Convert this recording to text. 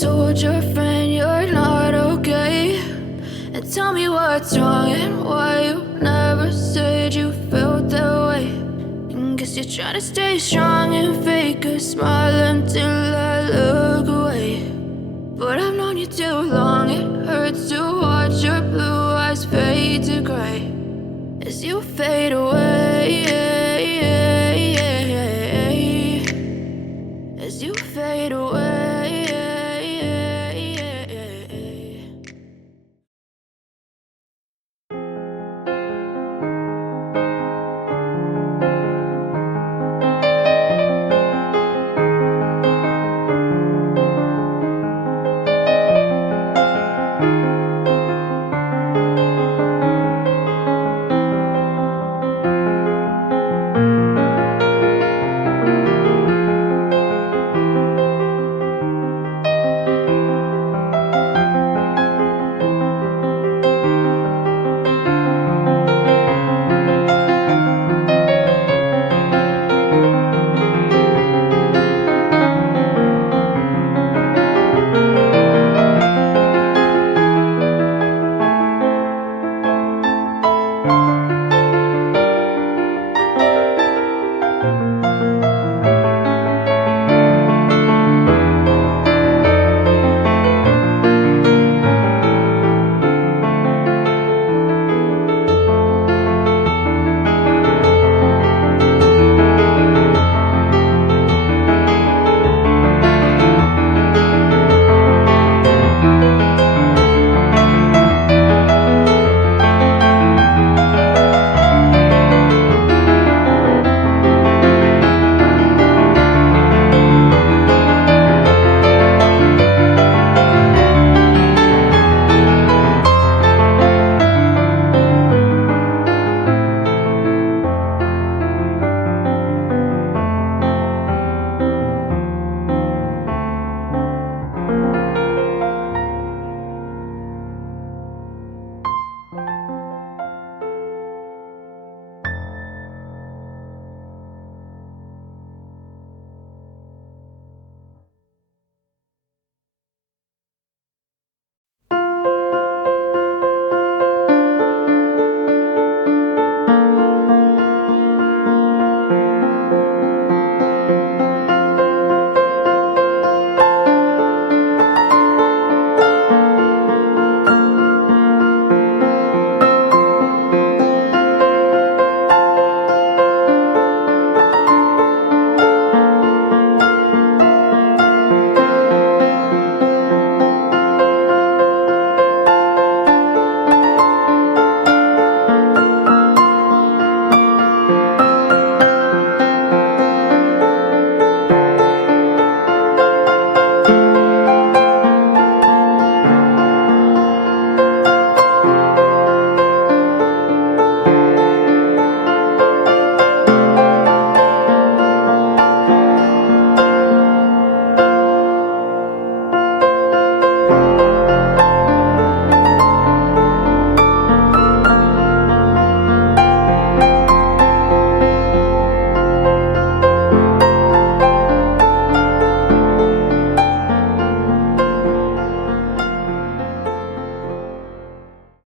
told your friend you're not okay? And tell me what's wrong and why you never said you felt that way. And guess you're trying to stay strong and fake a smile until I look away. But I've known you too long, it hurts to watch your blue eyes fade to gray as you fade away, as you fade away.